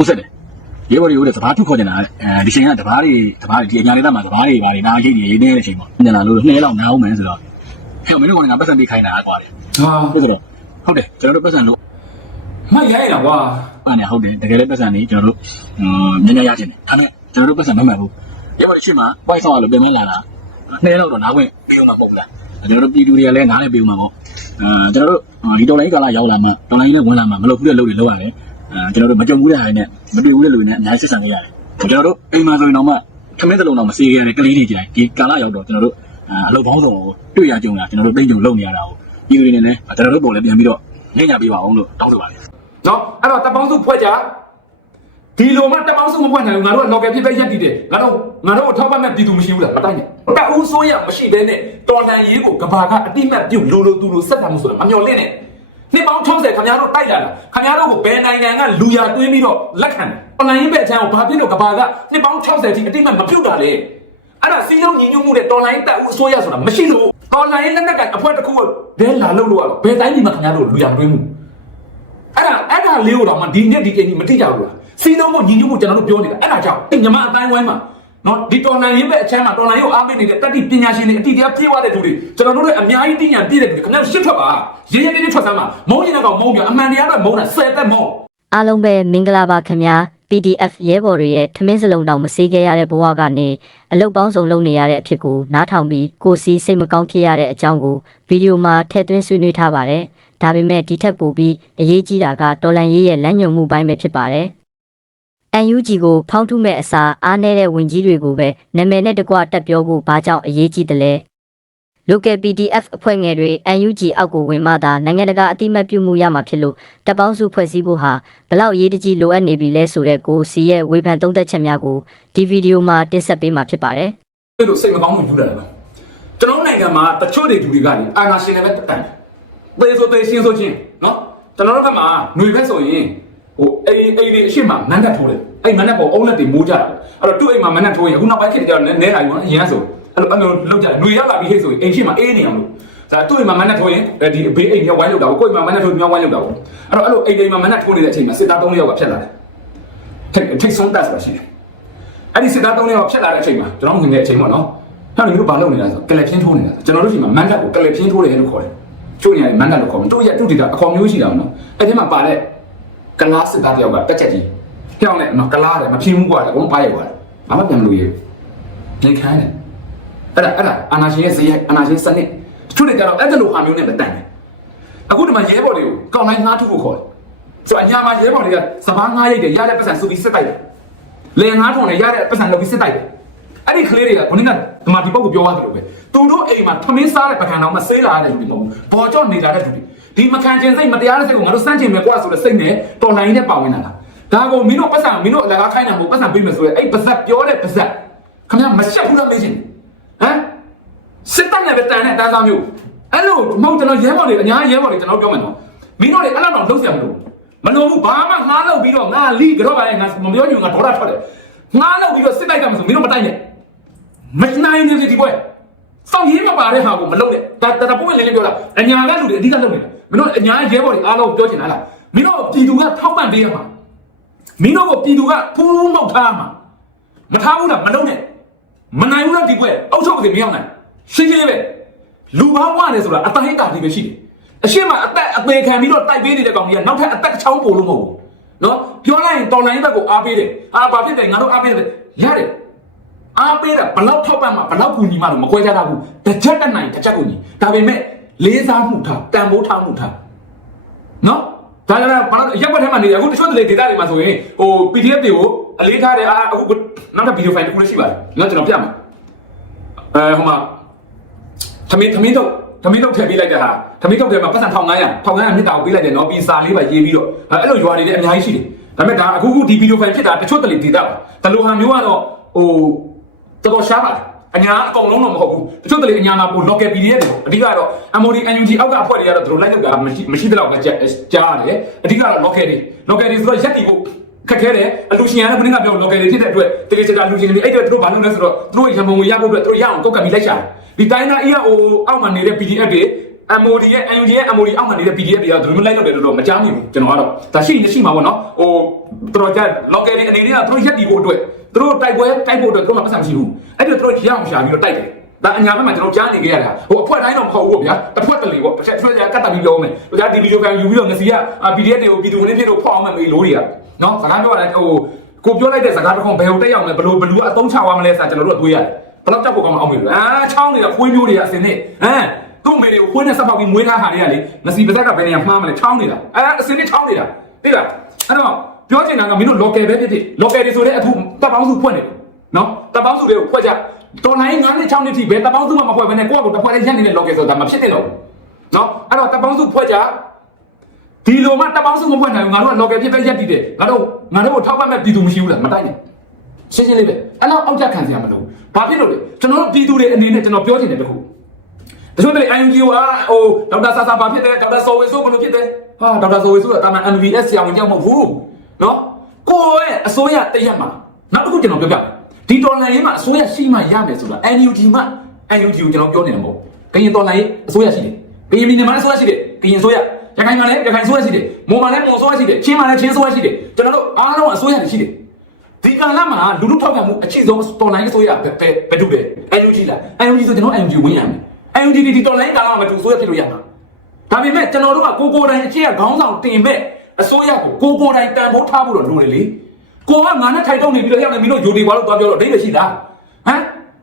ဟုတ်ဆက်တယ်ရေဘော်တွေကိုတဲ့စဘာထုတ်ခေါ်နေတာအဲဒီချိန်ကတဘာတွေတဘာတွေဒီအညာလေးသားမှာစဘာတွေဘာတွေနားရိတ်နေရေးနေတဲ့အချိန်ပေါ့ညနာလို့နှဲလောက်နားအောင်မယ်ဆိုတော့ဟဲ့မင်းတို့ကငါပတ်စံပေးခိုင်းတာကွာလေဟာဟုတ်ဆိုတော့ဟုတ်တယ်ကျွန်တော်တို့ပတ်စံလို့မရိုက်ရတာကွာအဲ့နဲ့ဟုတ်တယ်တကယ်လည်းပတ်စံနေကျွန်တော်တို့ညညရချင်တယ်ဒါနဲ့ကျွန်တော်တို့ပတ်စံမမှန်ဘူးရေဘော်တွေရှိမှ white ဆောက်ရလို့ပြင်မလာတာနှဲလောက်တော့နားဝင်ပေးအောင်မှာမဟုတ်လားကျွန်တော်တို့ပြည်သူတွေကလည်းနားလည်းပေးအောင်မှာပေါ့အဲကျွန်တော်တို့ဒီတော်လိုင်းကာလရောက်လာမှတော်လိုင်းလည်းဝင်လာမှမလုပ်ဘူးတဲ့လုပ်တွေလုပ်ရတယ်အဲ ကျွန်တော်တို့မကြုံဘူးတဲ့ဟာတွေနဲ့မတွေ့ဘူးတဲ့လူတွေနဲ့အများကြီးဆက်ဆံနေရတယ်ကျွန်တော်တို့အိမ်မှာဆိုရင်တော့မှထမင်းတစ်လုံးတော့မစေးရတဲ့ကလေးတွေကြိုင်ဒီကာလရောက်တော့ကျွန်တော်တို့အလုပ်ပေါင်းစုံကိုတွေ့ရကြုံတာကျွန်တော်တို့တိတ်ကြုံလုပ်နေရတာကိုပြည်သူတွေနဲ့လည်းကျွန်တော်တို့ပုံလည်းပြန်ပြီးတော့ညံ့ညပေးပါအောင်လို့တောင်းဆိုပါတယ်နော်အဲ့တော့တပ်ပေါင်းစုဖွဲ့ကြဒီလိုမှတပ်ပေါင်းစုမဖွဲ့နိုင်ဘူးငါတို့က local ဖြစ်ပဲရက်တည်တယ်ငါတို့ငါတို့ကိုထောက်ပံ့မဲ့ပြည်သူမရှိဘူးလားမတိုင်းနဲ့တပ်ဦးဆိုးရမရှိဘဲနဲ့တော်လန်ရေးကိုကဘာကအတိမတ်ပြုတ်လိုလိုသူလိုဆက်တာမှုဆိုတာမမျော်လင့်နဲ့ နှစ်ပေါင်း60ခင်ဗျားတို့တိုက်လာတာခင်ဗျားတို့ကိုဘယ်နိုင်ငံကလူရတွင်းပြီးတော့လက်ခံတယ်တော်လန်ရေးပဲအချမ်းကိုဘာဖြစ်လို့ကဘာကနှစ်ပေါင်း60ထိအတိမတ်မပြုတ်တာလေအဲ့ဒါစီးလုံးညီညွတ်မှုတဲ့တော်လိုင်းတပ်ဦးအစိုးရဆိုတာမရှိလို့တော်လိုင်းလက်နက်ကန်အဖွဲ့တစ်ခုကိုဒဲလာလို့လို့ရတော့ဘယ်တိုင်းဒီမှာခင်ဗျားတို့လူရတွင်းမှုအဲ့ဒါအဲ့ဒါလေးကိုတော့မှဒီနေ့ဒီအချိန်ကြီးမတိကြဘူးလားစီးလုံးကိုညီညွတ်မှုကျွန်တော်တို့ပြောနေတာအဲ့ဒါကြောင့်ညမအတိုင်းဝိုင်းမှာ နော်ဒီတော်လန်ရေးပဲအချမ်းမှာတော်လန်ရေးကိုအားပေးနေတဲ့တက်တိပညာရှင်တွေအတိတရားပြေးသွားတဲ့သူတွေကျွန်တော်တို့လည်းအများကြီးသိဉာဏ်ပြည့်တဲ့သူတွေခင်ဗျားရှစ်ထွက်ပါရေးရေးလေးလေးထွက်စမ်းပါမုန်းရင်တော့မုန်းပြအမှန်တရားတော့မုန်းတာဆယ်သက်မုန်းအားလုံးပဲမင်္ဂလာပါခင်ဗျာ PDF ရဲဘော်တွေရဲ့ထမင်းစလုံးတောင်မစေးခဲ့ရတဲ့ဘဝကနေအလုတ်ပေါင်းစုံလုပ်နေရတဲ့အဖြစ်ကိုနားထောင်ပြီးကိုယ်စီစိတ်မကောင်းဖြစ်ရတဲ့အကြောင်းကိုဗီဒီယိုမှာထည့်သွင်းဆွေးနွေးထားပါတယ်ဒါပေမဲ့ဒီထက်ပိုပြီးအရေးကြီးတာကတော်လန်ရေးရဲ့လမ်းညွှန်မှုပိုင်းပဲဖြစ်ပါတယ် UNG ကိုဖောင်းထုမဲ့အစားအားနည်းတဲ့ဝင်ကြီးတွေကိုပဲနာမည်နဲ့တကွတက်ပြောဖို့ဘာကြောင့်အရေးကြီးတယ်လဲ local PDF အဖွဲ့ငယ်တွေ UNG အောက်ကိုဝင်မှသာနိုင်ငံတကာအတိမတ်ပြုမှုရမှာဖြစ်လို့တပ်ပေါင်းစုဖွဲ့စည်းဖို့ဟာဘလောက်အရေးတကြီးလိုအပ်နေပြီလဲဆိုတဲ့ကိုစီရဲ့ဝေဖန်သုံးသက်ချက်များကိုဒီဗီဒီယိုမှာတင်ဆက်ပေးမှာဖြစ်ပါတယ်အဲ့လိုစိတ်မကောင်းမှုယူလာတယ်ကျွန်တော်နိုင်ငံမှာတချို့တွေလူတွေကလေအာနာရှင်တွေပဲတိုင်သေဆိုသေရှင်းဆိုချင်းနော်ကျွန်တော်တို့ဘက်မှာຫນွေဘက်ဆိုရင် ဟိုအိမ်အိမ်တွေအရှိမမန်းတက်ထိုးတယ်အဲ့မန်းတက်ပေါ်အုံးလက်တွေမိုးကြတယ်အဲ့တော့သူ့အိမ်မှာမန်းတက်ထိုးရင်အခုနောက်ပိုင်းခေတ်ကျတော့နဲလာယူအရင်ဆိုအဲ့လိုအဲ့လိုလောက်ကြຫນွေရောက်လာပြီးဟိတ်ဆိုရင်အိမ်ရှိမှာအေးနေအောင်လို့ဒါသူ့အိမ်မှာမန်းတက်ထိုးရင်ဒီဘေးအိမ်မြောက်ဝိုင်းလောက်တာကိုကိုယ့်အိမ်မှာမန်းတက်ထိုးမြောက်ဝိုင်းလောက်တာပေါ့အဲ့တော့အဲ့လိုအိမ်အိမ်မှာမန်းတက်ထိုးနေတဲ့အချိန်မှာစစ်သား၃ယောက်ကဖြတ်လာတယ်ထိတ်ထိတ်ဆုံးတက်ဆိုတာရှိတယ်အဲ့ဒီစစ်သား၃ယောက်ဖြတ်လာတဲ့အချိန်မှာကျွန်တော်ငငယ်အချိန်ပေါ့နော်။နောက်နေမျိုးဘာလုပ်နေတာဆိုကလပ်ဖြင်းထိုးနေတာကျွန်တော်တို့ဒီမှာမန်ဒတ်ကိုကလပ်ဖြင်းထိုးတယ်လို့ခေါ်တယ်။ကျို့ညာမန်ဒတ်လို့ခေါ်တယ်။တို့ရတူတီတာအခေါ်မျိုးရှိတာပေါ့နော်။အဲ့ဒီမှာပါတဲ့ ကလားစစ်သားတယောက်ကတက်ချက်ကြီး။ကြောက်နဲ့နော်ကလားတယ်မဖြင်းဘူးကွာတယ်ဘုံပါရကွာ။ဘာမှပြန်မလို့ရဘူး။ပြန်ခိုင်းတယ်။အဲ့ဒါအဲ့ဒါအာနာရှင်ရဲ့ဇေယျအာနာရှင်စနစ်တချို့တွေကြတော့အဲ့ဒါလိုဟာမျိုးနဲ့မတန်တယ်။အခုဒီမှာရဲဘော်တွေကိုကောင်းတိုင်းငှားထုတ်ဖို့ခေါ်တယ်။ဆိုအညာမှာရဲဘော်တွေကစပားငှားရိုက်တယ်ရတဲ့ပတ်စံစုပြီးစစ်တိုက်တယ်။လေငါးထုံနဲ့ရတဲ့ပတ်စံလုပ်ပြီးစစ်တိုက်တယ်အဲ့ဒီကလေးတွေကခုနကဒီမှာဒီပုတ်ကိုပြောရတယ်လို့ပဲသူတို့အိမ်မှာသမင်းစားတဲ့ပကံတော်မှာဆေးလာတဲ့လူတွေမဟုတ်ဘူးဘော်ကြော့နေလာတဲ့လူတွေ ဒီမခံခြင်းစိတ်မတရားတဲ့စိတ်ကိုငါတို့စမ်းချင်မယ်ကွာဆိုတဲ့စိတ်နဲ့တော်လိုင်းနဲ့ပါဝင်လာတာဒါကိုမင်းတို့ပတ်စံမင်းတို့အလကားခိုင်းတာမဟုတ်ပတ်စံပေးမယ်ဆိုရင်အဲ့ပါဇက်ပြောတဲ့ပါဇက်ခင်ဗျာမရှက်ဘူးလားမေးချင်ဟမ်စစ်တပ်နဲ့ပဲတန်တဲ့တန်းသားမျိုးအဲ့လိုမဟုတ်ကျွန်တော်ရဲဘော်တွေအများကြီးရဲဘော်တွေကျွန်တော်ပြောမယ်နော်မင်းတို့တွေအဲ့လောက်တော့လုံးစရာမလိုမလိုဘူးဘာမှငားလောက်ပြီးတော့ငါလီကတော့ပါရဲ့ငါမပြောချင်ငါဒေါ်လာထွက်တယ်ငားလောက်ပြီးတော့စစ်တိုက်ကမှဆိုမင်းတို့မတိုက်နဲ့မနိုင်နေဒီပွဲစောင့်ရင်းမပါတဲ့ဟာကိုမလုပ်နဲ့ဒါတပွင့်လေးလေးပြောတာအညာကလူတွေအဓိကလုပ်နေတာ မင်းတို့အညာရဲဘော်တွေအားလုံးပြောချင်တာလားမင်းတို့ပြည်သူကထောက်ပံ့ပေးရမှာမင်းတို့ကိုပြည်သူကဖူးဖူးမောက်ထားမှာမထားဘူးလားမလုပ်နဲ့မနိုင်ဘူးလားဒီပွဲအုပ်ချုပ်ကနေမရောက်နိုင်ရှင်းရှင်းလေးပဲလူပေါင်းဝရတယ်ဆိုတာအတိုင်းတာဒီပဲရှိတယ်အရှိမအသက်အသေးခံပြီးတော့တိုက်ပေးနေတဲ့ကောင်ကြီးကနောက်ထပ်အသက်ချောင်းပို့လို့မဟုတ်ဘူးနော်ပြောလိုက်ရင်တော်လိုင်းဘက်ကိုအားပေးတယ်အာဘာဖြစ်တယ်ငါတို့အားပေးတယ်ရတယ်အားပေးတာဘလောက်ထောက်ပံ့မှာဘလောက်ကူညီမှာတော့မခွဲကြတာဘူးတစ်ချက်တက်နိုင်တစ်ချက်ကူညီဒါပေမဲ့ လေးစားမှုထားတန်ဖိုးထားမှုထားနော်ဒါကြတော့ဘာလို့ရက်ွက်ထဲမှာနေအခုတချို့တွေဒေတာတွေမှာဆိုရင်ဟို PDF တွေကိုအလေးထားတယ်အာအခုနောက်ထပ်ဗီဒီယိုဖိုင်တစ်ခုလည်းရှိပါတယ်ငါကျွန်တော်ပြမှာအဲဟိုမှာသမင်းသမင်းတော့သမင်းတော့ထည့်ပေးလိုက်တဲ့ဟာသမင်းတော့ထဲမှာပတ်စံ1500 1500မြစ်တာကိုပေးလိုက်တယ်နော်ပြီးစာလေးပါရေးပြီးတော့အဲ့လိုရွာတွေလည်းအများကြီးရှိတယ်ဒါပေမဲ့ဒါအခုခုဒီဗီဒီယိုဖိုင်ဖြစ်တာတချို့တလေဒေတာပါဒါလိုဟာမျိုးကတော့ဟိုတော်တော်ရှားပါတယ် အညာအကုန်လုံးတော့မဟုတ်ဘူးတချို့တလေအညာမှာပို local PDF တွေအဓိကတော့ MOD NUG အောက်ကအဖွဲ့တွေကတော့သူတို့လိုက်လုပ်တာမရှိမရှိတဲ့လောက်ကကြားကြားရတယ်အဓိကတော့ local တွေ local တွေဆိုတော့ရက်တီဖို့ခက်ခဲတယ်အလူရှင်ကလည်းဘယ်နည်းကပြော local တွေဖြစ်တဲ့အတွက်တကယ်ချက်ကလူရှင်တွေအဲ့အတွက်သူတို့ဘာလုပ်လဲဆိုတော့သူတို့ရမုံဝင်ရဖို့အတွက်သူတို့ရအောင်ကောက်ကပ်ပြီးလိုက်ရှာတယ်ဒီတိုင်းသားအေးဟိုအောက်မှာနေတဲ့ PDF တွေ MOD ရဲ့ NUG ရဲ့ MOD အောက်မှာနေတဲ့ PDF တွေကသူတို့လိုက်တော့တယ်လို့တော့မကြားမိဘူးကျွန်တော်ကတော့ဒါရှိနေရှိမှာပေါ့နော်ဟိုသူတို့က local တွေအနေနဲ့ကသူတို့ရက်တီဖို့အတွက်သူတို့တိုက်ပွဲတိုက်ဖို့အတွက်သူတို့မှပတ်စံမရှိဘူးအဲ့ဒီသူတို့ရအောင်ရှာပြီးတော့တိုက်တယ်ဒါအညာဘက်မှာကျွန်တော်ကြားနေခဲ့ရတာဟိုအဖွဲတိုင်းတော့မဟုတ်ဘူးဗျာတစ်ဖွဲ့တလေပေါ့တစ်ချက်တစ်ချက်ကတ်တက်ပြီးပြောမယ်ဒါဒီဗီဒီယိုကန်ယူပြီးတော့ငစီက PDF တွေကိုပြည်သူဝင်ဖြစ်လို့ဖောက်အောင်မယ်မေးလို့တွေကနော်စကားပြောရတယ်ဟိုကိုပြောလိုက်တဲ့စကားတစ်ခုဘယ်ဟိုတက်ရောက်မလဲဘယ်လိုဘယ်လိုအသုံးချသွားမလဲဆိုတာကျွန်တော်တို့ကတွေးရတယ်ဘယ်တော့ကြောက်ဖို့ကောင်းမအောင်မေးလို့အာချောင်းတွေကခွေးမျိုးတွေကအစင်းနဲ့ဟမ် သူ့မေတွေကိုခွေးနဲ့ဆက်ပေါက်ပြီးမွေးထားဟာတွေကလေငစီပါဇက်ကဘယ်နေရာမှားမလဲချောင်းနေတာအဲအစင်းနဲ့ချောင်းနေတာသိလားအဲ့တော့ပြောချင်တာကမင်းတို့ local ပဲဖြစ်ဖြစ် local တွေဆိုတဲ့အခုတပ်ပေါင်းစုဖွင့်နေတယ်နော်တပ်ပေါင်းစုတွေကိုဖွက်ကြတော်လိုင်း9နှစ်6နှစ်ထိပဲတပ်ပေါင်းစုမှမဖွက်ဘဲနဲ့ကိုယ့်အကူတစ်ဖွဲ့လေးရက်နေတဲ့ local ဆိုတာမဖြစ်သင့်တော့ဘူးနော်အဲ့တော့တပ်ပေါင်းစုဖွက်ကြဒီလိုမှတပ်ပေါင်းစုမဖွက်နိုင်ဘူးငါတို့က local ဖြစ်ပဲရက်တည်တယ်ငါတို့ငါတို့ကိုထောက်ပံ့မဲ့ပြည်သူမရှိဘူးလားမတိုက်နဲ့ရှင်းရှင်းလေးပဲအဲ့တော့အောက်တက်ခံစရာမလိုဘူးဘာဖြစ်လို့လဲကျွန်တော်တို့ပြည်သူတွေအနေနဲ့ကျွန်တော်ပြောချင်တယ်တခုတ ချို့တွေ ING ကဟိုဒေါက်တာဆာဆာဘာဖြစ်တယ်ဒေါက်တာဆော်ဝေဆိုဘယ်လိုဖြစ်တယ်ဟာဒေါက်တာဆော်ဝေဆိုတာတာမန် MVS ဆရာဝန်ကြောင့်မဟုတ်ဘူးနော်ကိုယ့်ရဲ့အစိုးရတရက်မှာနောက်တစ်ခုကျွန်တော်ပြောပြမယ်ဒီဒေါ်လာရေးမှာအစိုးရရှိမှရမယ်ဆိုတာ NUG မှာ NUG ကိုကျွန်တော်ပြောနေတယ်မဟုတ်ကရင်ဒေါ်လာရေးအစိုးရရှိတယ်ကရင်ပြည်နယ်မှာလည်းအစိုးရရှိတယ်ကရင်အစိုးရရခိုင်မှာလည်းရခိုင်အစိုးရရှိတယ်မွန်မှာလည်းမွန်အစိုးရရှိတယ်ချင်းမှာလည်းချင်းအစိုးရရှိတယ်ကျွန်တော်တို့အားလုံးအစိုးရတွေရှိတယ်ဒီကာလမှာလူလူထောက်ခံမှုအချိဆုံးတော်လိုင်းအစိုးရဘယ်ဘယ်ဘယ်တူလဲ NUG လား NUG ဆိုကျွန်တော် NUG ဝင်ရမယ် NUG ဒီဒီတော်လိုင်းကာလမှာမတူအစိုးရဖြစ်လို့ရမှာဒါပေမဲ့ကျွန်တော်တို့ကကိုကိုတိုင်းအခြေကခေါင်းဆောင်တင်မဲ့အစိုးရကိုကိုကိုတိုင်းတန်ဖိုးထားဖို့တော့လိုတယ်လေကိုကငါနဲ့ထိုက်တော့နေပြီးတော့ရောက်နေမင်းတို့ယူဒီဘာလို့သွားပြောတော့အဓိပ္ပာယ်ရှိတာဟမ်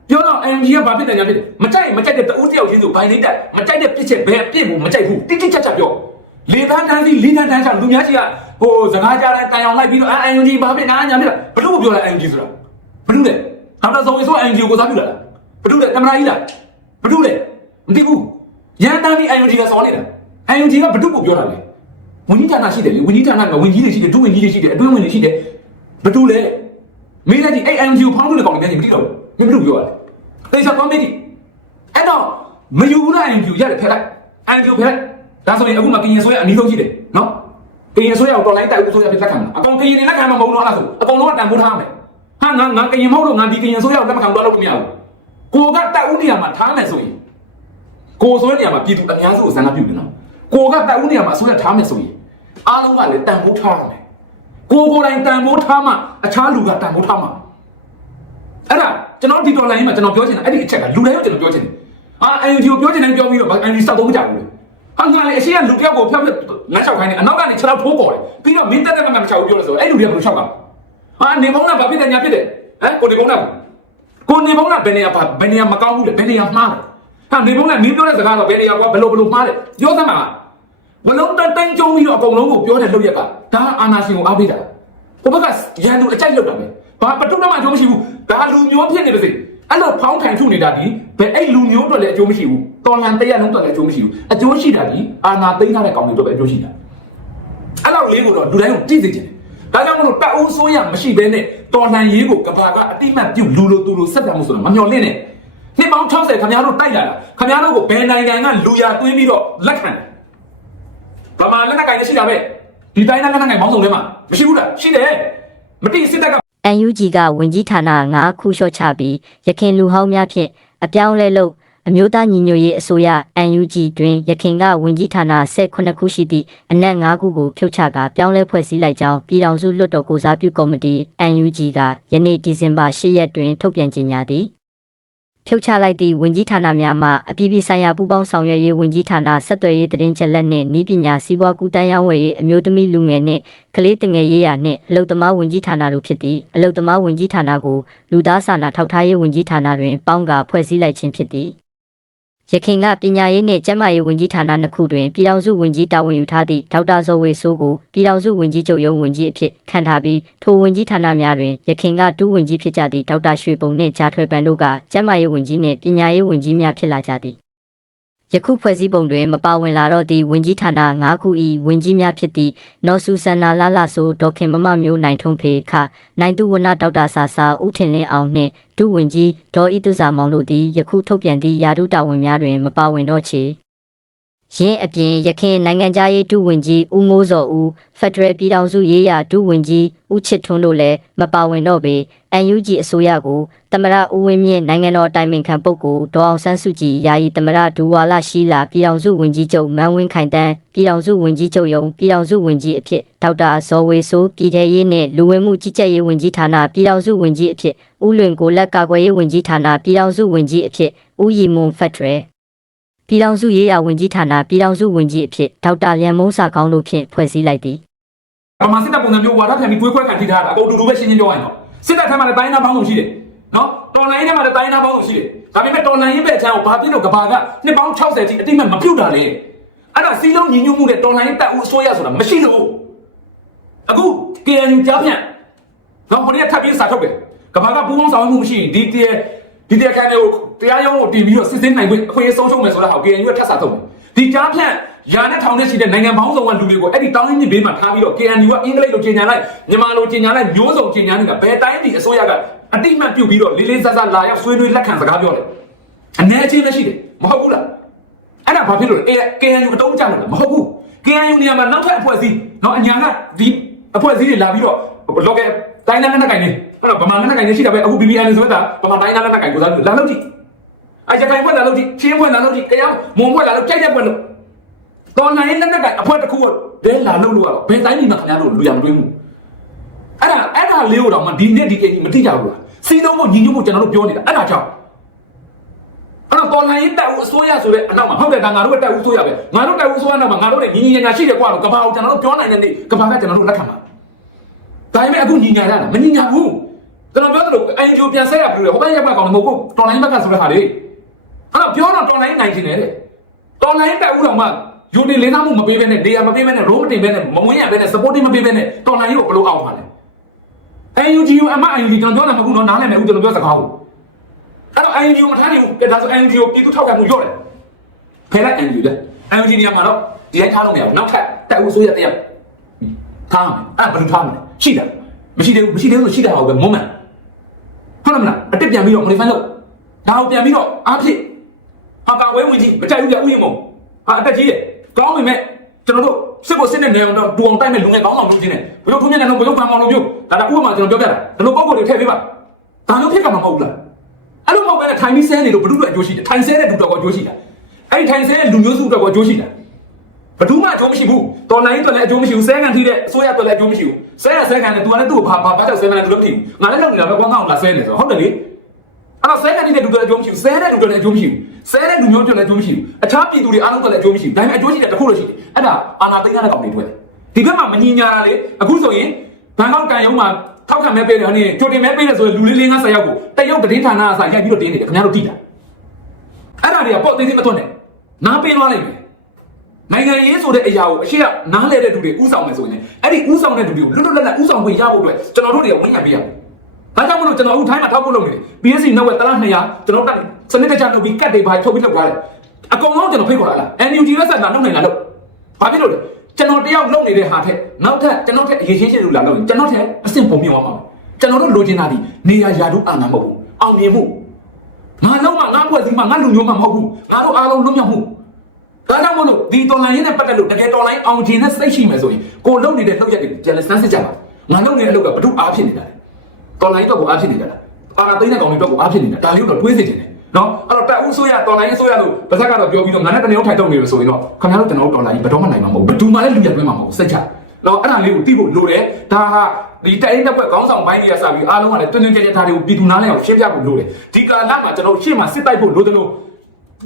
ပြောတော့ NUG ကဘာဖြစ်တယ်ညာဖြစ်တယ်မကြိုက်မကြိုက်တဲ့တဦးတယောက်ချင်းဆိုဘိုင်လေးတက်မကြိုက်တဲ့ပြစ်ချက်ဘယ်အပြစ်ကိုမကြိုက်ဘူးတိတိကျကျပြောလေတန်းတန်းစီလေးတန်းတန်းချလူများကြီးကဟိုစကားကြားတိုင်းတန်အောင်လိုက်ပြီးတော့ NUG ဘာဖြစ်နာညာဖြစ်တာဘလို့ပြောလဲ NUG ဆိုတာဘလို့လဲဟာတော့ဆိုရင်ဆို NUG ကိုစားပြလာတာဘလို့လဲကင်မရာကြီးလားဘလို့လဲ မသိဘူးရန်တန်းပြီး NUG ကစောနေတာ NUG ကဘလို့ကိုပြောတာလဲဝင်ကြီးဌာနရှိတယ်လေဝင်ကြီးဌာနကဝင်ကြီးတွေရှိတယ်ဒုဝင်ကြီးတွေရှိတယ်အတွင်းဝင်တွေရှိတယ်ဘလို့လဲမင်းလည်းဒီအဲ့ NUG ကိုဖောင်းလို့လည်းကောင်းတယ်မသိတော့ဘူးမင်းဘလို့ပြောရလဲတေချာကောင်းမေးဒီအဲ့တော့မယူဘူးလား NUG ရတယ်ဖက်လိုက် NUG ဖက်လိုက်ဒါဆိုရင်အခုမှကရင်ဆိုရအနည်းဆုံးရှိတယ်နော်ကရင်ဆိုရတော့လိုက်တိုက်ဦးဆိုရဖြစ်လက်ခံမှာအကောင်ကရင်နဲ့လက်ခံမှာမဟုတ်တော့လားဆိုအကောင်လုံးကတန်ဖိုးထားမယ်ဟာငါငါကရင်မဟုတ်တော့ငါဒီကရင်ဆိုရလက်မခံတော့လို့မရဘူးကိုကတိုက်ဦးနေရာမှာထားမယ်ဆိုရင် ကိုဆိုတဲ့နေရာမှာပြည်သူအများစုကိုစံနာပြုတယ်နော်ကိုကတိုက်ဦးနေရာမှာဆိုရထားမယ်ဆိုရင်အားလုံးကလည်းတန်ဖိုးထားရမယ်ကိုကိုယ်တိုင်တန်ဖိုးထားမှအခြားလူကတန်ဖိုးထားမှာအဲ့ဒါကျွန်တော်ဒီတော်လိုင်းမှာကျွန်တော်ပြောချင်တာအဲ့ဒီအချက်ကလူတိုင်းကိုကျွန်တော်ပြောချင်တယ်အာ NGO ကိုပြောချင်တယ်ပြောပြီးတော့ NGO စောက်တော့မကြဘူးလေဟာငါလေအရှိကလူပြောက်ကိုဖျောက်ဖျက်လမ်းလျှောက်ခိုင်းတယ်အနောက်ကနေခြေထောက်ထိုးပေါ်တယ်ပြီးတော့မင်းတက်တက်မမှန်မချဘူးပြောလို့ဆိုအဲ့လူတွေကဘယ်လိုလျှောက်ကဟာနေဘုံကဘာဖြစ်တယ်ညာဖြစ်တယ်ဟမ်ကိုနေဘုံကကိုနေဘုံကဘယ်နေရာဘယ်နေရာမကောင်းဘူးလေဘယ်နေရာမှားတယ် ဟာနေဘုံကမင်းပြောတဲ့စကားတော့ဘယ်နေရာကဘယ်လိုဘယ်လိုမှားတယ်ပြောသမှာဘလုံးတန်တန်ကြုံပြီးတော့အကုန်လုံးကိုပြောတဲ့လုပ်ရက်ကဒါအာနာရှင်ကိုအားပေးတာဟိုဘက်ကရန်သူအကြိုက်လုပ်တာပဲဘာပတုတ္တမအကျိုးမရှိဘူးဒါလူမျိုးဖြစ်နေပါစေအဲ့လိုဖောင်းထိုင်ထုနေတာဒီဘယ်အဲ့လူမျိုးအတွက်လည်းအကျိုးမရှိဘူးတော်လန်တရက်လုံးအတွက်လည်းအကျိုးမရှိဘူးအကျိုးရှိတာဒီအာနာသိမ်းထားတဲ့ကောင်တွေအတွက်ပဲအကျိုးရှိတာအဲ့လောက်လေးကိုတော့လူတိုင်းကိုကြည့်စေချင်တယ်ဒါကြောင့်မလို့တအုပ်ဆိုးရမရှိဘဲနဲ့တော်လန်ရေးကိုကဘာကအတိမတ်ပြုတ်လူလိုသူလိုဆက်ပြမှုဆိုတာမမျော်လင့်နဲ့ နှစ်ပေါင်း60ခင်ဗျားတို့တိုက်လာတာခင်ဗျားတို့ကိုဘယ်နိုင်ငံကလူရသွင်းပြီးတော့လက်ခံတယ်ဗမာလက်နက်ကင်လည်းရှိတာပဲဒီတိုင်းလက်နက်ကင်ဘောင်းဆောင်ထဲမှာမရှိဘူးလားရှိတယ်မတိစစ်တပ်က NUG ကဝင်ကြီးဌာန9ခုလျှော့ချပြီးရခိုင်လူဟောင်းများဖြင့်အပြောင်းအလဲလုပ်အမျိုးသားညီညွတ်ရေးအစိုးရ NUG တွင်ရခိုင်ကဝင်ကြီးဌာန18ခုရှိသည့်အနက်9ခုကိုဖြုတ်ချကာပြောင်းလဲဖွဲ့စည်းလိုက်ကြောင်းပြည်ထောင်စုလွှတ်တော်ကိုစားပြုကော်မတီ NUG ကယနေ့ဒီဇင်ဘာ10ရက်တွင်ထုတ်ပြန်ကြေညာသည် ဖြုတ်ချလိုက်သည့်ဝင်ကြီးဌာနများမှအပြည်ပြည်ဆိုင်ရာပူးပေါင်းဆောင်ရွက်ရေးဝင်ကြီးဌာနဆက်သွယ်ရေးတရင်ချက်လက်နှင့်ဤပညာစီးပွားကူးတန်းရောင်းဝယ်ရေးအမျိုးသမီးလူငယ်နှင့်ကလေးတငယ်ရေးရာနှင့်အလုတ္တမဝင်ကြီးဌာနတို့ဖြစ်သည့်အလုတ္တမဝင်ကြီးဌာနကိုလူသားစာနာထောက်ထားရေးဝင်ကြီးဌာနတွင်ပေါင်းကာဖွဲ့စည်းလိုက်ခြင်းဖြစ်သည် ရခိုင်ကပညာရေးနှင့်ကျန်းမာရေးဝန်ကြီးဌာနနှစ်ခုတွင်ပြည်ထောင်စုဝန်ကြီးတာဝန်ယူထားသည့်ဒေါက်တာဇော်ဝေဆိုးကိုပြည်ထောင်စုဝန်ကြီးချုပ်ရုံးဝန်ကြီးအဖြစ်ခန့်ထားပြီးထိုဝန်ကြီးဌာနများတွင်ရခိုင်ကဒုဝန်ကြီးဖြစ်ကြသည့်ဒေါက်တာရွှေပုံနှင့်ဂျာထွေပန်တို့ကကျန်းမာရေးဝန်ကြီးနှင့်ပညာရေးဝန်ကြီးများဖြစ်လာကြသည် ယခုဖွဲ့စည်းပုံတွင်မပါဝင်လာတော့သည့်ဝန်ကြီးဌာန၅ခု၏ဝန်ကြီးများဖြစ်သည့်နော်ဆူဆန္နာလာလာဆိုဒေါက်ခင်မမမျိုးနိုင်ထုံးဖေခနိုင်သူဝနဒေါက်တာဆာဆာဦးထင်လင်းအောင်နှင့်ဒုဝန်ကြီးဒေါ်ဤသူစာမောင်တို့သည်ယခုထုတ်ပြန်သည့်ယာတုတာဝန်များတွင်မပါဝင်တော့ချေ ရင်းအပြင်ရခိုင်နိုင်ငံသားရေးဒုဝန်ကြီးဦးမိုးစောဦးဖက်ဒရယ်ပြည်ထောင်စုရေးရာဒုဝန်ကြီးဦးချစ်ထွန်းတို့လည်းမပါဝင်တော့ပေ UNG အစိုးရကိုတမရဦးဝင်းမြင့်နိုင်ငံတော်တိုင်ပင်ခံပုဂ္ဂိုလ်ဒေါအောင်ဆန်းစုကြည်ယာယီတမရဒူဝါလာရှိလာပြည်ထောင်စုဝန်ကြီးချုပ်မန်းဝင်းခိုင်တန်းပြည်ထောင်စုဝန်ကြီးချုပ်ယုံပြည်ထောင်စုဝန်ကြီးအဖြစ်ဒေါက်တာဇော်ဝေဆိုးပြည်ထရေးနဲ့လူဝင်မှုကြီးကြပ်ရေးဝန်ကြီးဌာနပြည်ထောင်စုဝန်ကြီးအဖြစ်ဦးလွင်ကိုလက်ကာကွယ်ရေးဝန်ကြီးဌာနပြည်ထောင်စုဝန်ကြီးအဖြစ်ဦးရီမွန်ဖက်ဒရယ် ပြည်ထောင်စုရေးရာဝန်ကြီးဌာနပြည်ထောင်စုဝန်ကြီးအဖြစ်ဒေါက်တာရန်မုန်းစာကောင်းတို့ဖြင့်ဖွဲ့စည်းလိုက်သည်ဗမာစစ်တပ်ပုံစံမျိုးဝါဒပြန်ပြီးတွေးခွဲခံထိထားတာအကုန်တူတူပဲရှင်းရှင်းပြောရရင်တော့စစ်တပ်ထဲမှာလည်းတိုင်းသားပေါင်းစုံရှိတယ်နော်တော်လိုင်းထဲမှာလည်းတိုင်းသားပေါင်းစုံရှိတယ်ဒါပေမဲ့တော်လိုင်းရဲ့ဘက်ချမ်းကိုဘာဖြစ်လို့ကဘာကနှစ်ပေါင်း60တိအတိမတ်မပြုတ်တာလေအဲ့ဒါစီလုံးညီညွတ်မှုနဲ့တော်လိုင်းတပ်ဦးအစိုးရဆိုတာမရှိလို့အခု KNU ကြားဖြန့်နော်ခொနည်းထပ်ပြီးစာထုတ်တယ်ကဘာကပူးပေါင်းဆောင်ရွက်မှုမရှိရင်ဒီတည်း ဒီတရားခံတွေကိုတရားရုံးကိုတင်ပြီးတော့စစ်စစ်နိုင်ခွင့်အခွင့်အရေးဆုံးရှုံးမယ်ဆိုတာဟာ KNU ကထပ်စာထုတ်တယ်ဒီကြားဖြန့်ရာနဲ့ထောင်နဲ့ရှိတဲ့နိုင်ငံပေါင်းစုံကလူတွေကိုအဲ့ဒီတောင်းရင်းမြစ်ဘေးမှာထားပြီးတော့ KNU ကအင်္ဂလိပ်လိုကြေညာလိုက်မြန်မာလိုကြေညာလိုက်မျိုးစုံကြေညာနေတာဘယ်တိုင်းဒီအစိုးရကအတိမတ်ပြုတ်ပြီးတော့လေးလေးစားစားလာရောက်ဆွေးနွေးလက်ခံစကားပြောတယ်အနေအချင်းလည်းရှိတယ်မဟုတ်ဘူးလားအဲ့ဒါဘာဖြစ်လို့လဲ KNU အတုံးကြလို့လားမဟုတ်ဘူး KNU နေရာမှာနောက်ထပ်အဖွဲ့အစည်းနော်အညာကဒီအဖွဲ့အစည်းတွေလာပြီးတော့ local တိုင်းနိုင်ငံနဲ့ကင်နေ အဲ့တော့ဗမာနိုင်ငံနဲ့ကင်နေရှိတာပဲအခု BBN ဆိုတဲ့ဗမာတိုင်းနိုင်ငံနဲ့ကင်ကိုစားလာလို့ကြည့်အကြိုင်ဖွဲ့လာလို့ကြည့်ချင်းဖွဲ့လာလို့ကြည့်ကြအောင်မုံဖွဲ့လာလို့ကြိုက်တဲ့ဖွဲ့လို့တော်နိုင်တဲ့နဲ့ကအဖွဲ့တစ်ခုကဒဲလာလို့လို့ကတော့ဘယ်တိုင်းမှာခင်ဗျားတို့လူရမတွင်းဘူးအဲ့ဒါအဲ့ဒါလေးကိုတော့မဒီနေ့ဒီကိမတိကြဘူးလားစီးလုံးကိုညီညွတ်ဖို့ကျွန်တော်တို့ပြောနေတာအဲ့ဒါကြောင့်အဲ့တော့တော်လိုင်းရင်တက်ဦးအစိုးရဆိုတဲ့အနောက်မှာဟုတ်တယ်ဒါငါတို့ကတက်ဦးအစိုးရပဲငါတို့တက်ဦးအစိုးရနောက်မှာငါတို့နဲ့ညီညီညာညာရှိတယ်ကွာလို့ကဘာကိုကျွန်တော်တို့ပြောနိုင်တဲ့နေ့ကဘာကကျွန်တော်တို့လက်ခံပါဒါပေမဲ့အခုညီညာရတာမညီညာဘူး ကျွန်တော်ပြောသလိုအန်ဂျိုပြန်ဆက်ရပြီလေဟိုဘက်ရက်ဘက်ကောင်မဟုတ်ဘူးတော်လိုင်းဘက်ကဆိုတဲ့ဟာလေအဲ့တော့ပြောတော့တော်လိုင်းနိုင်ချင်တယ်တဲ့တော်လိုင်းတက်ဦးတော်မှယူနေလေးသားမှုမပေးဘဲနဲ့နေရာမပေးဘဲနဲ့ရိုးမတင်ဘဲနဲ့မမွေးရဘဲနဲ့ supporting မပေးဘဲနဲ့တော်လိုင်းကိုဘယ်လိုအောင်ပါလဲ UNG အမ UNG ကျွန်တော်ပြောတာမဟုတ်ဘူးနော်နားလည်မယ်ဦးကျွန်တော်ပြောစကားကိုအဲ့တော့ UNG ကိုမထားနိုင်ဘူးကဲဒါဆို UNG ကိုပြည်သူထောက်ခံမှုရော့တယ်ဖယ်လိုက် UNG လေ UNG နေရာမှာတော့ဒီတိုင်းထားလို့မရဘူးနောက်ထပ်တက်ဦးဆိုရတရားထားမယ်အဲ့ဘယ်လိုထားမလဲရှိတယ်မရှိသေးဘူးမရှိသေးဘူးဆိုရှိတာဟုတ်ပဲမုံမှန် ဟုတ်လားမလားအတက်ပြန်ပြီးတော့ modify လုပ်ဒါကိုပြန်ပြီးတော့အားဖြည့်ဟာကာဝဲဝင်ကြီးမကြိုက်ဘူးပြဥယျာဉ်မုံဟာအတက်ကြီးတယ်ကောင်းပေမဲ့ကျွန်တော်တို့စစ်ကိုစစ်နေနေအောင်တော့ဒူအောင်တိုက်မဲ့လူငယ်ကောင်းအောင်လုပ်ခြင်းနဲ့ဘယ်လိုထုံးမြတ်နေတော့ဘယ်လိုပန်းအောင်လုပ်ပြုဒါဒါဥပမာကျွန်တော်ပြောပြတာဒီလိုပုံကိုယ်တွေထည့်ပေးပါဒါမျိုးဖြစ်ကမှာမဟုတ်ဘူးလားအဲ့လိုမဟုတ်ဘဲနဲ့ထိုင်ပြီးဆဲနေလို့ဘယ်သူ့အတွက်အကျိုးရှိတယ်ထိုင်ဆဲတဲ့လူတော်ကအကျိုးရှိတာအဲ့ဒီထိုင်ဆဲတဲ့လူမျိုးစုအတွက်ကအကျိုးရှိတာ ဘယ်သူမှအကျိုးမရှိဘူးတော်လိုင်းအတွက်လည်းအကျိုးမရှိဘူးဆဲကန်ထိတဲ့အစိုးရအတွက်လည်းအကျိုးမရှိဘူးဆဲရဆဲကန်နဲ့ तू ကလည်းသူ့ကိုဘာဘာဘာကြောင့်ဆဲမလဲ तू လည်းမသိဘူးငါလည်းလုပ်နေတာပဲကွာငါ့ကိုလာဆဲနေဆိုဟုတ်တယ်လေအဲ့တော့ဆဲကန်ထိတဲ့လူတွေအကျိုးမရှိဘူးဆဲတဲ့လူတွေလည်းအကျိုးမရှိဘူးဆဲတဲ့လူမျိုးတွေလည်းအကျိုးမရှိဘူးအခြားပြည်သူတွေအားလုံးကလည်းအကျိုးမရှိဘူးဒါပေမဲ့အကျိုးရှိတဲ့တစ်ခုလို့ရှိတယ်အဲ့ဒါအာနာသိန်းတဲ့ကောင်တွေတွေ့ဒီဘက်မှာမညီညာတာလေအခုဆိုရင်ဘန်ကောက်တန်ရုံးမှာထောက်ခံမဲပေးတယ်ဟိုနေကြိုတင်မဲပေးတယ်ဆိုရင်လူလေးလေးငါဆက်ရောက်ကိုတရုတ်တည်င်းဌာနအစားရိုက်ပြီးတော့တင်းနေတယ်ခင်ဗျားတို့တိတာအဲ့ဒါတွေကပေါ့သေးသေးမသွတ်နဲ့နားပေးသွားလိုက်မယ် နိုင်ငံရေးဆိုတဲ့အရာကိုအရှိကနားလဲတဲ့သူတွေဥဆောင်မယ်ဆိုရင်အဲ့ဒီဥဆောင်တဲ့သူတွေကိုလွတ်လွတ်လပ်လပ်ဥဆောင်ခွင့်ရဖို့အတွက်ကျွန်တော်တို့တွေကဝန်ရံပေးရမယ်ဒါကြောင့်မလို့ကျွန်တော်အခုထိုင်းမှာထောက်ဖို့လုပ်နေတယ် BSC နောက်ဝက်တလား200ကျွန်တော်တက်စနစ်တကျလုပ်ပြီးကတ်တွေပါထုတ်ပြီးလုပ်သွားတယ်အကုန်လုံးကျွန်တော်ဖိတ်ခေါ်လာလား NUG လက်ဆက်လာလုပ်နိုင်လားလို့ဘာဖြစ်လို့လဲကျွန်တော်တယောက်လုပ်နေတဲ့ဟာထက်နောက်ထပ်ကျွန်တော်ထက်အရေးချင်းချင်းလူလာလုပ်ရင်ကျွန်တော်ထက်အဆင့်ပုံမြင့်သွားမှာကျွန်တော်တို့လိုချင်တာဒီနေရာယာတုအာဏာမဟုတ်ဘူးအောင်မြင်မှုငါလုံးမငါဖွဲ့စည်းမငါလူမျိုးမမဟုတ်ဘူးငါတို့အားလုံးလွတ်မြောက်မှု ဒါကြောင့်မလို့ဒီတော်လိုင်းရင်းနဲ့ပတ်သက်လို့တကယ်တော်လိုင်းအောင်ကျင်တဲ့စိတ်ရှိမယ်ဆိုရင်ကိုလုံနေတဲ့လှုပ်ရက်တွေကျန်လက်စမ်းစစ်ကြပါငါလုံနေတဲ့အလုပ်ကဘ ᱹ အားဖြစ်နေတာလဲတော်လိုင်းတော့ကိုအားဖြစ်နေတာလားအာနာသိန်းတဲ့ကောင်တွေတော့ကိုအားဖြစ်နေတာဒါလေးတော့တွေးစေချင်တယ်နော်အဲ့တော့တက်ဦးဆိုရတော်လိုင်းဆိုရလို့ပါဇက်ကတော့ပြောပြီးတော့ငါနဲ့တနေအောင်ထိုင်တော့နေလို့ဆိုရင်တော့ခင်ဗျားတို့ကျွန်တော်တို့တော်လိုင်းဘယ်တော့မှနိုင်မှာမဟုတ်ဘူးဘယ်သူမှလည်းလူရက်တွဲမှာမဟုတ်စိတ်ချနော်အဲ့ဒါလေးကိုသိဖို့လိုတယ်ဒါဟာဒီတိုင်တက်ဘက်ခေါင်းဆောင်ပိုင်းကြီးကစပြီးအားလုံးကလည်းတွင်တွင်ကြဲကြဲဒါတွေကိုပြည်သူနားလဲအောင်ရှင်းပြဖို့လိုတယ်ဒီကာလမှာကျွန်တော်ရှေ့မှာစစ်တိုက်ဖို့လိုတယ်လို့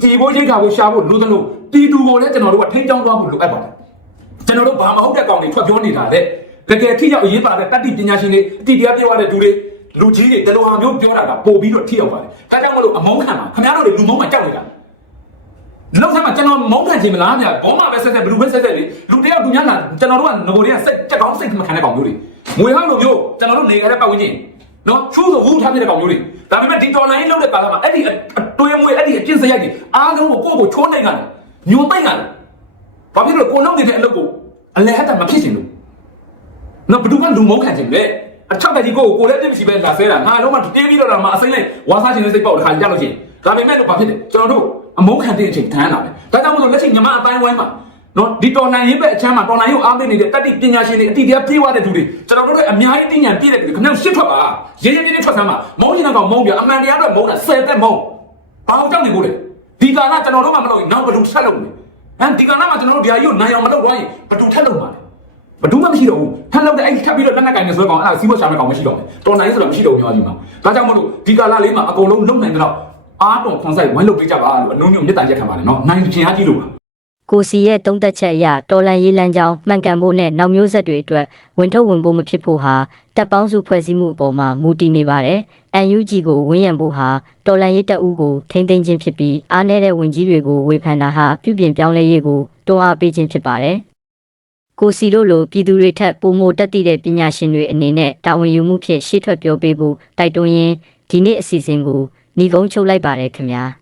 ဒီဘိုးရိတ်ခါကိုရှာဖို့လိုတယ်လို့ပြည်သူကိုလည်းကျွန်တော်တို့ကထိန်းချောင်းသွားဖို့လိုအပ်ပါတယ်ကျွန်တော်တို့ဘာမဟုတ်တဲ့ကောင်တွေထွက်ပြောနေတာတဲ့တကယ်ထိရောက်အရေးပါတဲ့တတိပညာရှင်တွေအတိတရားပြောရတဲ့သူတွေလူကြီးတွေတလူဟာမျိုးပြောတာကပို့ပြီးတော့ထိရောက်ပါတယ်ဒါကြောင့်မလို့အမုန်းခံပါခင်ဗျားတို့တွေလူမုန်းမှကြောက်နေတာလောက်ဆမ်းမှာကျွန်တော်မောင်းခံချင်မလားဗျာဘောမှာပဲဆက်ဆက်ဘလူးပဲဆက်ဆက်လေလူတယောက်သူများလာကျွန်တော်တို့ကငကိုတွေကစိတ်ကြက်ကောင်းစိတ်မခံတဲ့ကောင်မျိုးတွေငွေဟောင်းလိုမျိုးကျွန်တော်တို့နေရတဲ့ပတ်ဝန်းကျင် နော်ချူးဆိုဝူထားပြတဲ့ကောင်မျိုးတွေဒါပေမဲ့ဒီတော်လိုင်းလုံးတဲ့ကာလမှာအဲ့ဒီအတွင်းမွေးအဲ့ဒီအကျင့်စရိုက်တွေအားလုံးကိုကိုယ့်ကိုချိုးနိုင်တယ်ညွန်သိမ့်တယ်ဘာဖြစ်လို့ကိုလုံးနေတဲ့အလုပ်ကိုအလဲဟတ်တာမဖြစ်ချင်လို့နော်ဘယ်သူကလူမုန်းခံချင်လဲအချောက်တက်ကြီးကိုကိုလည်းပြည့်စီပဲလာဆဲတာငါလုံးမတင်းပြီးတော့မှအစိမ့်လိုက်ဝါစားချင်တဲ့စိတ်ပေါက်တခါကြလို့ချင်းဒါပေမဲ့တော့ဘာဖြစ်လဲကျွန်တော်တို့အမုန်းခံတဲ့အချိန်ထမ်းလာတယ်ဒါကြောင့်မို့လို့လက်ရှိညီမအတိုင်းဝိုင်းမှာ နော်ဒီတော်နိုင်ရေးပဲအချမ်းမှာတော်နိုင်ရေးကိုအားပေးနေတဲ့တတိပညာရှင်တွေအတိတရားပြေးသွားတဲ့သူတွေကျွန်တော်တို့တွေအများကြီးသိဉာဏ်ပြည့်တဲ့သူတွေခင်ဗျားရှစ်ထွက်ပါရေးရေးပြည့်ပြည့်ထွက်ဆမ်းပါမုန်းရင်တော့မုန်းပြအမှန်တရားတော့မုန်းတာဆယ်သက်မုန်းဘာလို့ကြောက်နေကိုလဲဒီကာလကျွန်တော်တို့မှမလုပ်ရင်နောက်ဘယ်သူဆက်လုပ်လဲဟမ်ဒီကာလမှာကျွန်တော်တို့ဒီဟာကြီးကိုနိုင်အောင်မလုပ်တော့ရင်ဘယ်သူထက်လုပ်မှာလဲဘယ်သူမှမရှိတော့ဘူးထပ်လောက်တဲ့အဲ့ဒီထပ်ပြီးတော့လက်နက်ကင်နေဆွဲကောင်အဲ့ဒါစီးပွားရှာမဲ့ကောင်မရှိတော့ဘူးတော်နိုင်ဆိုတော့မရှိတော့ဘူးညီမကြီးမှာဒါကြောင့်မလို့ဒီကာလလေးမှာအကုန်လုံးလုံနိုင်တော့အားတော်ခွန်ဆိုင်ဝိုင်းလုပ်ပေးကြပါလို့အနုံညုံမြတ်တန်ရက်ခံပါတယ်နော်နိုင်ချင်အားကြီးလို့ပါ ကိုစီရဲ့တုံးသက်ချက်အရတော်လန်ရေးလမ်းကြောင်းမှန်ကန်ဖို့နဲ့နောက်မျိုးဆက်တွေအတွက်ဝင်ထုတ်ဝင်ဖို့မဖြစ်ဖို့ဟာတပ်ပေါင်းစုဖွဲ့စည်းမှုအပေါ်မှာမူတည်နေပါတယ်။ UNG ကိုဝင်းရံဖို့ဟာတော်လန်ရေးတပ်ဦးကိုထိမ့်သိမ်းခြင်းဖြစ်ပြီးအားနည်းတဲ့ဝင်ကြီးတွေကိုဝေဖန်တာဟာပြုပြင်ပြောင်းလဲရေးကိုတွန်းအားပေးခြင်းဖြစ်ပါတယ်။ကိုစီတို့လိုပြည်သူတွေထက်ပုံမတက်တည်တဲ့ပညာရှင်တွေအနေနဲ့တာဝန်ယူမှုဖြင့်ရှေ့ထွက်ပြောပေးဖို့တိုက်တွန်းရင်းဒီနေ့အစီအစဉ်ကိုညီကုန်းချုပ်လိုက်ပါတယ်ခင်ဗျာ။